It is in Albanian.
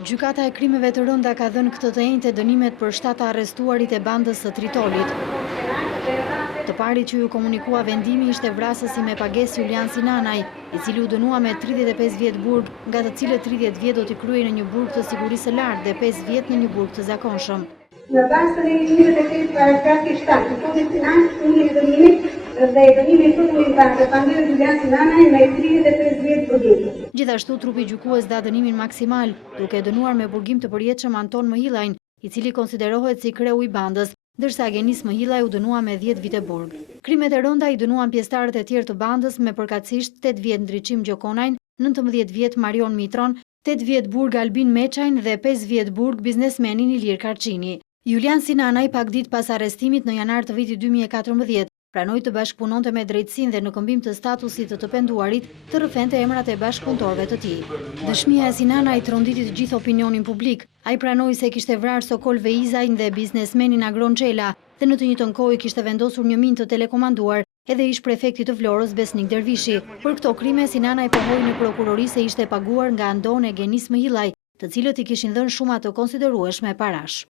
Gjykata e krimeve të rënda ka dhënë këtë të njëjtë dënimet për 7 arrestuarit e bandës së Tritolit. Të pari që ju komunikua vendimi ishte vrasësi me pagesë Julian Sinanaj, i cili u dënua me 35 vjet burg, nga të cilët 30 vjet do t'i kryej në një burg të sigurisë së lartë dhe 5 vjet në një burg të zakonshëm. Në bazë të legjimit të këtij paragrafi 7 të Kodit Penal, unë i dënimit dhe dënimi fundamental të pandër Julian Sinanaj me 35 vjet burgim. Gjithashtu trupi gjykues dha dënimin maksimal, duke dënuar me burgim të përjetshëm Anton Mëhillajn, i cili konsiderohet si kreu i bandës, ndërsa Agenis Mëhillaj u dënua me 10 vite burg. Krimet e rënda i dënuan pjesëtarët e tjerë të bandës me përkatësisht 8 vjet Ndriçim Gjokonajn, 19 vjet Marion Mitron, 8 vjet burg Albin Meçajn dhe 5 vjet burg biznesmenin Ilir Karçini. Julian Sinanaj pak ditë pas arrestimit në janar të vitit 2014, pranoi të bashkëpunonte me drejtësinë dhe në këmbim të statusit të penduarit të rrëfente emrat e bashkëpunëtorëve të tij. Dëshmia e Sinanajit tronditi të gjithë opinionin publik. Ai pranoi se kishte vrarë Sokol Veizajn dhe biznesmenin Agron Xhela dhe në të njëjtën kohë kishte vendosur një minë të telekomanduar edhe ish prefekti të Vlorës Besnik Dervishi. Për këto krime Sinanaj pohoi në prokurori se ishte paguar nga Andon e Genis Mëhillaj, të cilët i kishin dhënë shuma të konsiderueshme parash.